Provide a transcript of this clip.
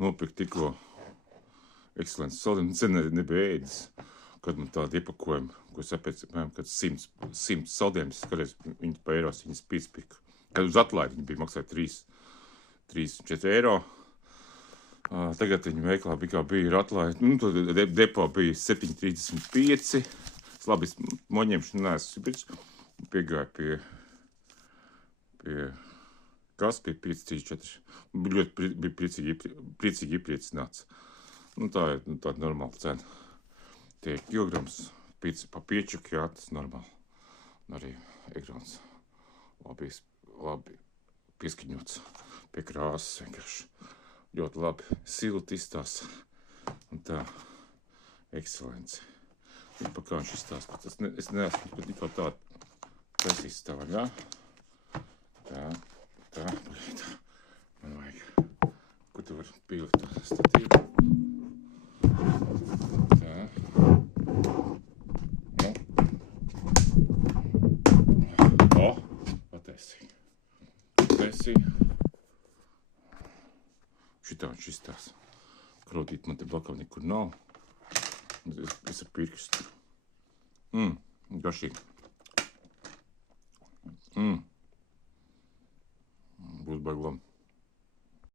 nopirkt tikko ekscelences saldējumu. Sen nebija ēdis, kad man tādi iepakojumi, ko es apēc, kad 100 saldējumus, kādreiz viņi pa eiros viņas pīcpika. Kad uz atlaidi viņi bija maksāja 3-4 eiro. Tagad viņi veiklā bija atlaidi. Tad depo bija 7,35. Es labi moņemšu neesmu pirts. Piegāju pie kas, pie 5,34. Ļoti bija priecīgi iepriecināts. Tā ir tāda normāla cena. Tie kilograms pīci pa piečuku, jā, tas normāli. Arī ekrāns labi pieskaņots pie krāsas vienkārši. Ļoti labi silti izstās. Un tā, ekscelence. Pa kā viņš izstās, bet es neesmu pat tikko tādu taisīs stāvam, jā? Tā, man vajag, kur tu var pielikt statīvu. Tā. Pataisīju. Šitā viņš izstās. Krautīt man te blakā nekur nav. Es ar pirkstu. Gašīgi. Būs baigi labi.